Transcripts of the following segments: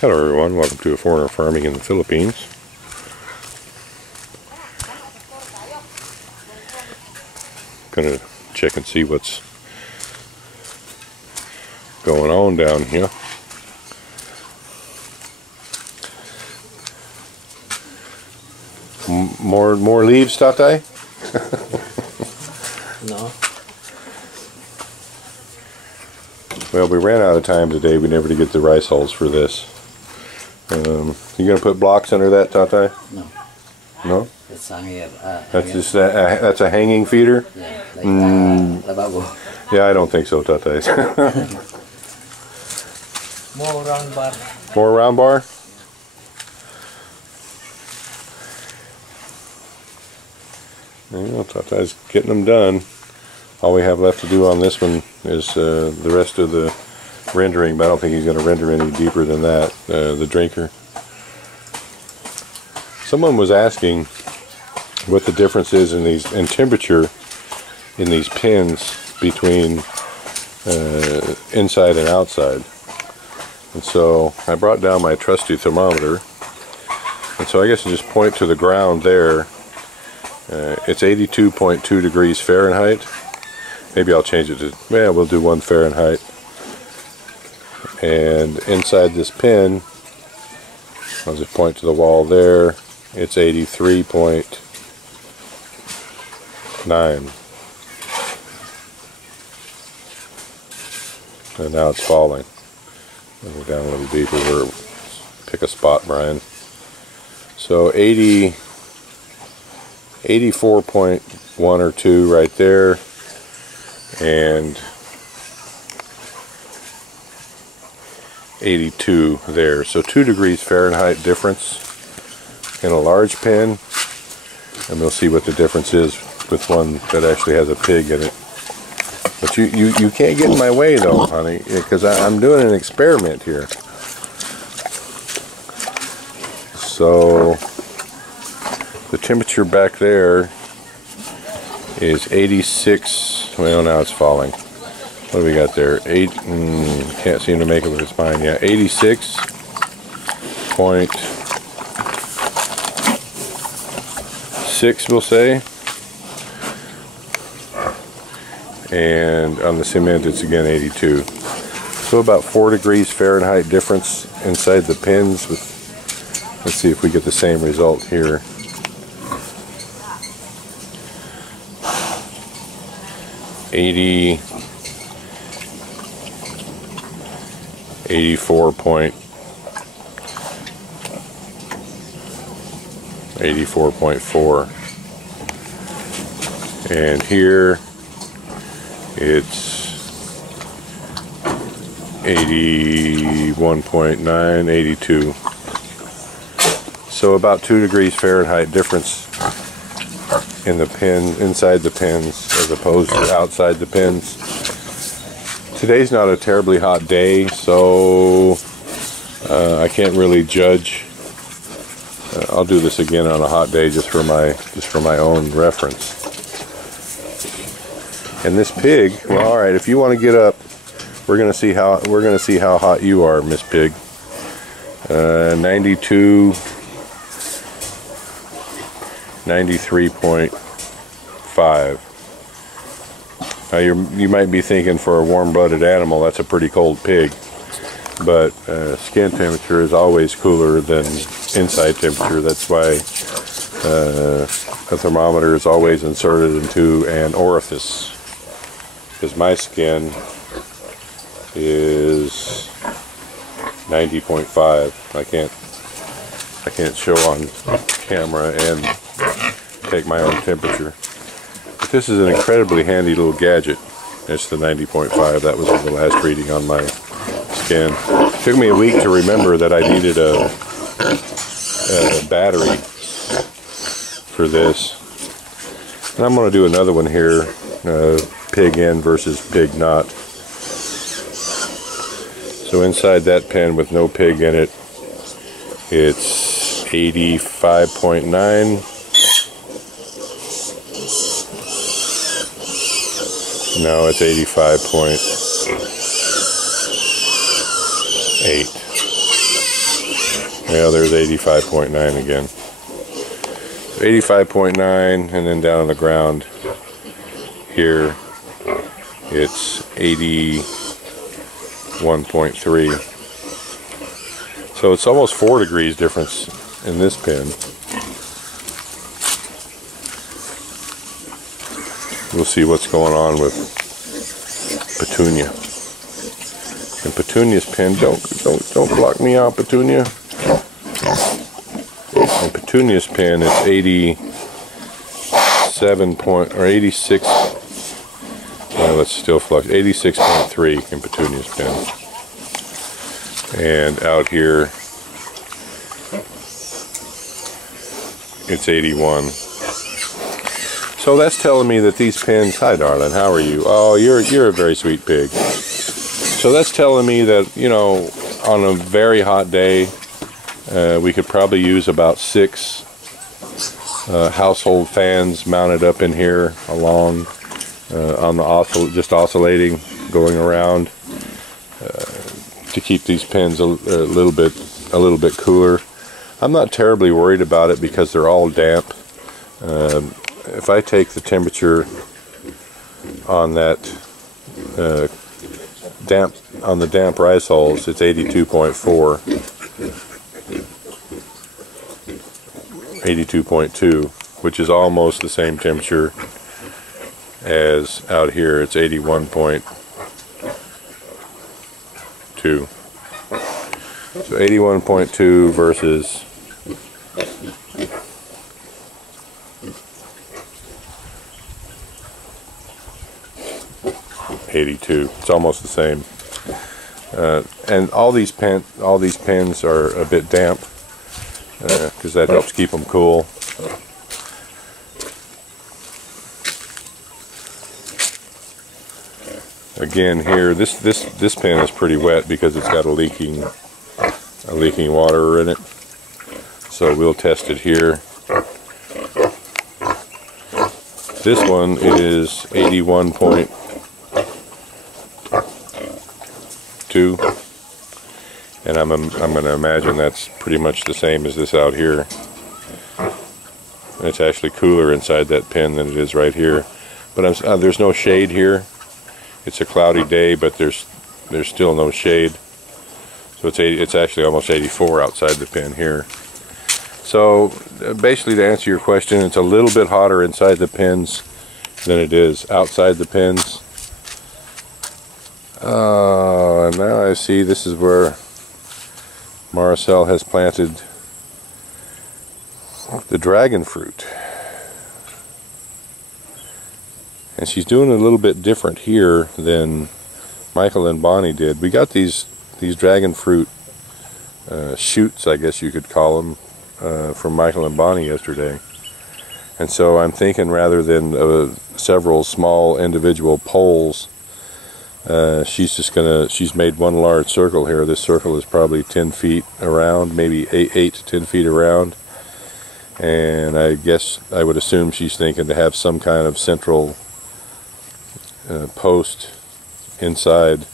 Hello everyone, welcome to A Foreigner Farming in the Philippines. Gonna check and see what's going on down here. More leaves, Tatay? No. Well, we ran out of time today. We never did get the rice hulls for this. You gonna put blocks under that, Tatay? No. No? It's here. That's just that's a hanging feeder. Yeah, like lababo. Yeah, I don't think so, Tatay. More round bar. More round bar. Well, Tatay's getting them done. All we have left to do on this one is the rest of the rendering, but I don't think he's going to render any deeper than that, the drinker. Someone was asking what the difference is in temperature in these pins between inside and outside. And so I brought down my trusty thermometer, and so I guess I just point to the ground there. It's 82.2 degrees Fahrenheit. Maybe I'll change it to, yeah, we'll do 1 Fahrenheit. And inside this pin, I'll just point to the wall there, it's 83.9. And now it's falling. I'll go down a little deeper, pick a spot, Brian. So 84.1 or 2 right there, and 82 there. So 2 degrees Fahrenheit difference in a large pen, and we'll see what the difference is with one that actually has a pig in it. But you can't get in my way though, honey, because I'm doing an experiment here. So the temperature back there is 86. Well, now it's falling. What do we got there? Can't seem to make it with its mind. Yeah, 86.6 we'll say. And on the cement it's again 82. So about 4 degrees Fahrenheit difference inside the pins. Let's see if we get the same result here. Eighty-four point 4, and here it's 81.9, 82. So about 2 degrees Fahrenheit difference in the pin, inside the pins as opposed to outside the pins. Today's not a terribly hot day, so I can't really judge. I'll do this again on a hot day just for my own reference. And this pig, well, all right, if you want to get up, we're gonna see how hot you are, Miss Pig. 92, 93.5. Now you might be thinking, for a warm-blooded animal, that's a pretty cold pig. But skin temperature is always cooler than inside temperature. That's why a thermometer is always inserted into an orifice. Because my skin is 90.5. I can't show on camera and take my own temperature. But this is an incredibly handy little gadget. It's the 90.5. That was the last reading on my skin. It took me a week to remember that I needed a battery for this. And I'm going to do another one here, pig in versus pig not. So inside that pen with no pig in it, it's 85.9. No, it's 85.8. Yeah, there's 85.9 again. 85.9, and then down on the ground here, it's 81.3. So it's almost 4 degrees difference in this pin. We'll see what's going on with Petunia. And Petunia's pin, don't block me out, Petunia. And Petunia's pin is 86. Well, let's still flux. 86.3 in Petunia's pin. And out here, it's 81. So that's telling me that these pins. Hi, darling. How are you? Oh, you're a very sweet pig. So that's telling me that, you know, on a very hot day, we could probably use about 6 household fans mounted up in here along on the just oscillating, going around to keep these pins a little bit cooler. I'm not terribly worried about it because they're all damp. If I take the temperature on that the damp rice hulls, it's 82.4, 82.2, which is almost the same temperature as out here. It's 81.2. So 81.2 versus 82. It's almost the same. And all these pins are a bit damp because that helps keep them cool. Again, here this pin is pretty wet because it's got a leaking water in it. So we'll test it here. This one is 81.2, and I'm going to imagine that's pretty much the same as this out here. And it's actually cooler inside that pin than it is right here. But there's no shade here. It's a cloudy day, but there's still no shade. So it's actually almost 84 outside the pin here. So basically, to answer your question, it's a little bit hotter inside the pins than it is outside the pins. And now I see this is where Maricel has planted the dragon fruit. And she's doing a little bit different here than Michael and Bonnie did. We got these dragon fruit shoots, I guess you could call them, from Michael and Bonnie yesterday. And so I'm thinking rather than several small individual poles, she's made one large circle here. This circle is probably 10 feet around, maybe 8 to 10 feet around. And I guess I would assume she's thinking to have some kind of central post inside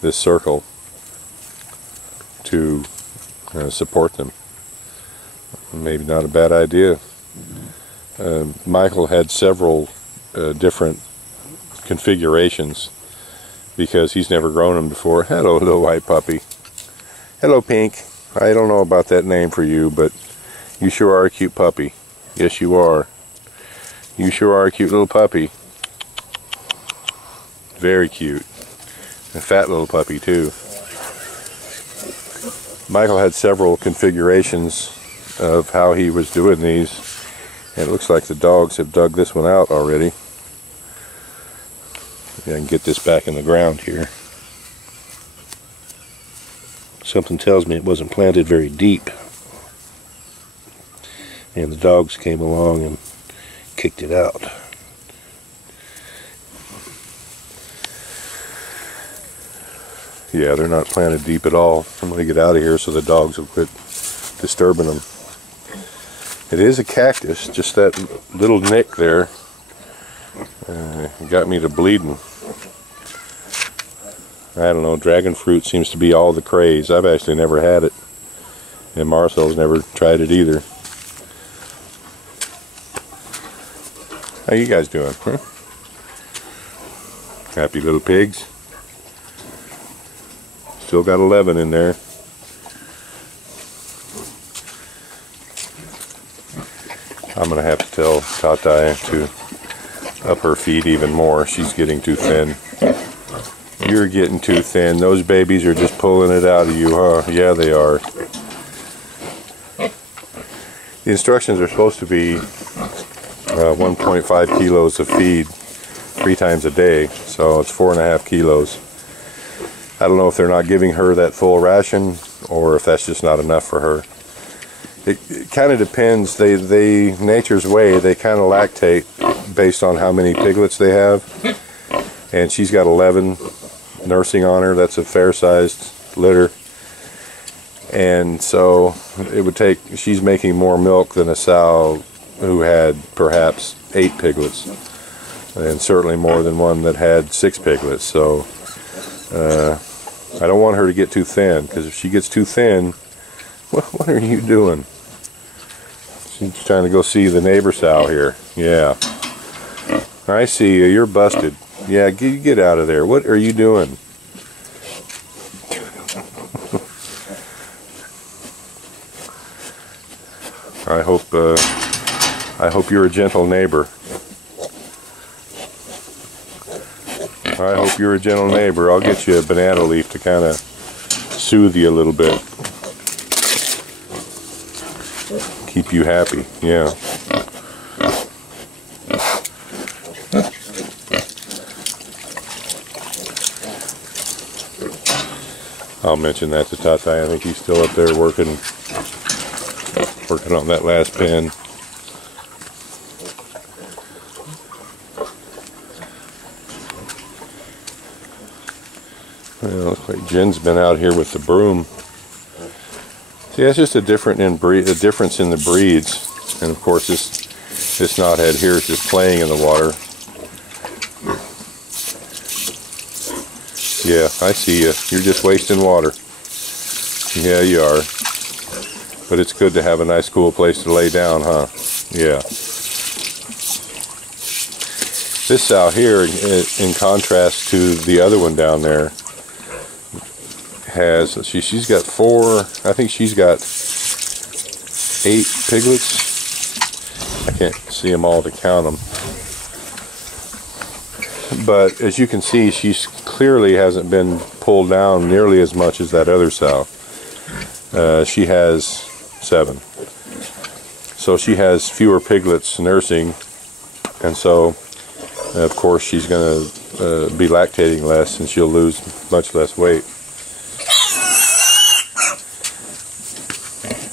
this circle to support them. Maybe not a bad idea. Michael had several different configurations because he's never grown them before. Hello, little white puppy. Hello, Pink. I don't know about that name for you, but you sure are a cute puppy. Yes, you are. You sure are a cute little puppy. Very cute. A fat little puppy, too. Michael had several configurations of how he was doing these, and it looks like the dogs have dug this one out already. I can get this back in the ground here. Something tells me it wasn't planted very deep, and the dogs came along and kicked it out. Yeah, they're not planted deep at all. I'm going to get out of here so the dogs will quit disturbing them. It is a cactus, just that little nick there got me to bleeding. I don't know, dragon fruit seems to be all the craze. I've actually never had it. And Marcel's never tried it either. How you guys doing? Huh? Happy little pigs. Still got 11 in there. I'm gonna have to tell Tatai to up her feed even more. She's getting too thin. You're getting too thin. Those babies are just pulling it out of you, huh? Yeah, they are. The instructions are supposed to be 1.5 kilos of feed 3 times a day, so it's 4.5 kilos. I don't know if they're not giving her that full ration or if that's just not enough for her. It kind of depends. They nature's way, they kind of lactate based on how many piglets they have, and she's got 11 nursing on her. That's a fair-sized litter, and so it would take, she's making more milk than a sow who had perhaps 8 piglets, and certainly more than one that had 6 piglets. So I don't want her to get too thin, because if she gets too thin, what are you doing? She's trying to go see the neighbor sow here. Yeah, I see you. You're busted. Yeah, get out of there. What are you doing? I hope you're a gentle neighbor. I hope you're a gentle neighbor. I'll get you a banana leaf to kind of soothe you a little bit. Keep you happy. Yeah. I'll mention that to Tatai. I think he's still up there working on that last pen. Well, looks like Jen's been out here with the broom. See, that's just a difference in the breeds, and of course this knothead here is just playing in the water. Yeah, I see you. You're just wasting water. Yeah, you are. But it's good to have a nice cool place to lay down, huh? Yeah. This sow here, in contrast to the other one down there, has, she's got 4, I think she's got 8 piglets. I can't see them all to count them. But as you can see, she clearly hasn't been pulled down nearly as much as that other sow. She has 7. So she has fewer piglets nursing, and so of course she's going to be lactating less, and she'll lose much less weight.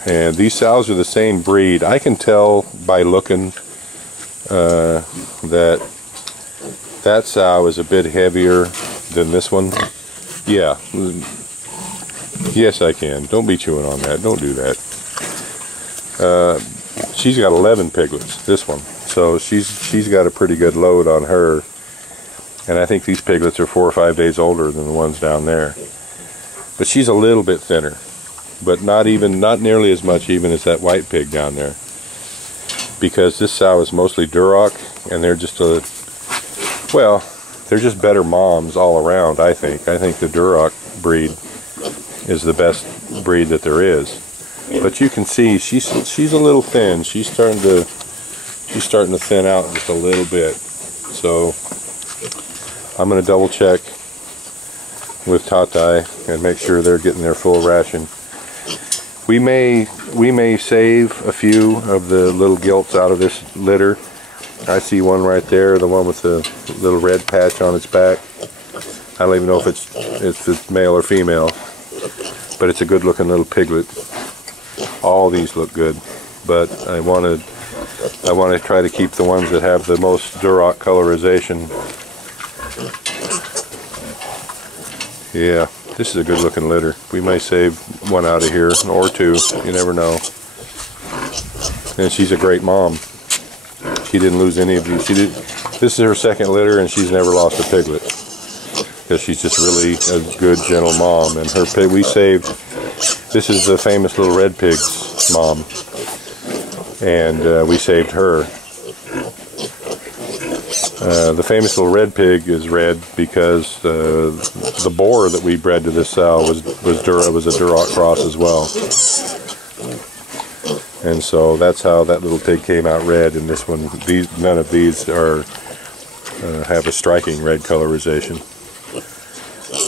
And these sows are the same breed. I can tell by looking that sow is a bit heavier than this one. Yeah. Yes, I can. Don't be chewing on that. Don't do that. She's got 11 piglets, this one. So she's got a pretty good load on her. And I think these piglets are 4 or 5 days older than the ones down there. But she's a little bit thinner. But not nearly as much even as that white pig down there, because this sow is mostly Duroc, and they're just they're just better moms all around. I think the Duroc breed is the best breed that there is. But you can see she's a little thin. She's starting to thin out just a little bit. So I'm going to double check with Tatai and make sure they're getting their full ration. We may save a few of the little gilts out of this litter. I see one right there, the one with the little red patch on its back. I don't even know if it's male or female, but it's a good looking little piglet. All these look good, but I want to try to keep the ones that have the most Duroc colorization. Yeah. This is a good looking litter. We may save one out of here, or 2, you never know. And she's a great mom. She didn't lose any of these. This is her second litter, and she's never lost a piglet. Because she's just really a good, gentle mom. And her pig, we saved This is the famous little red pig's mom, and we saved her. The famous little red pig is red because the boar that we bred to this sow was a Duroc cross as well, and so that's how that little pig came out red. And this one, none of these are have a striking red colorization.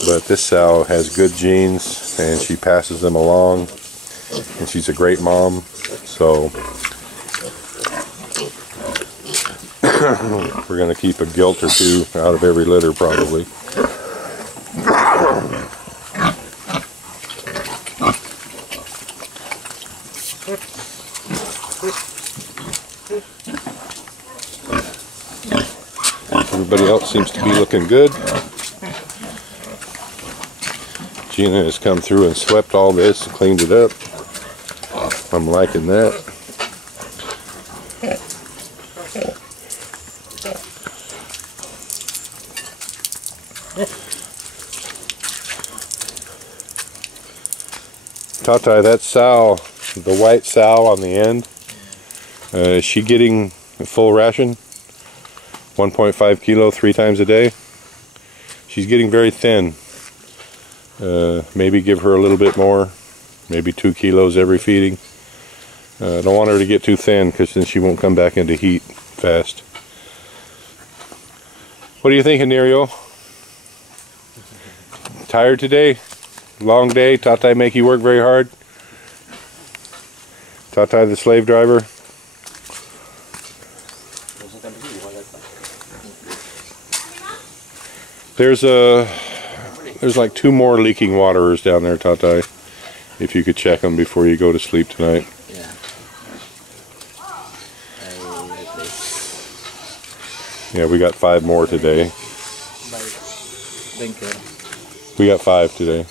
But this sow has good genes, and she passes them along, and she's a great mom. So we're going to keep a gilt or two out of every litter, probably. Everybody else seems to be looking good. Gina has come through and swept all this and cleaned it up. I'm liking that. Tati, that sow, the white sow on the end, is she getting a full ration? 1.5 kilo 3 times a day? She's getting very thin. Maybe give her a little bit more, maybe 2 kilos every feeding. Don't want her to get too thin, because then she won't come back into heat fast. What do you think, Nerio? Tired today? Long day? Tati make you work very hard? Tati the slave driver? There's like 2 more leaking waterers down there, Tati. If you could check them before you go to sleep tonight. Yeah. Yeah, we got 5 more today. Thank you. We got 5 today.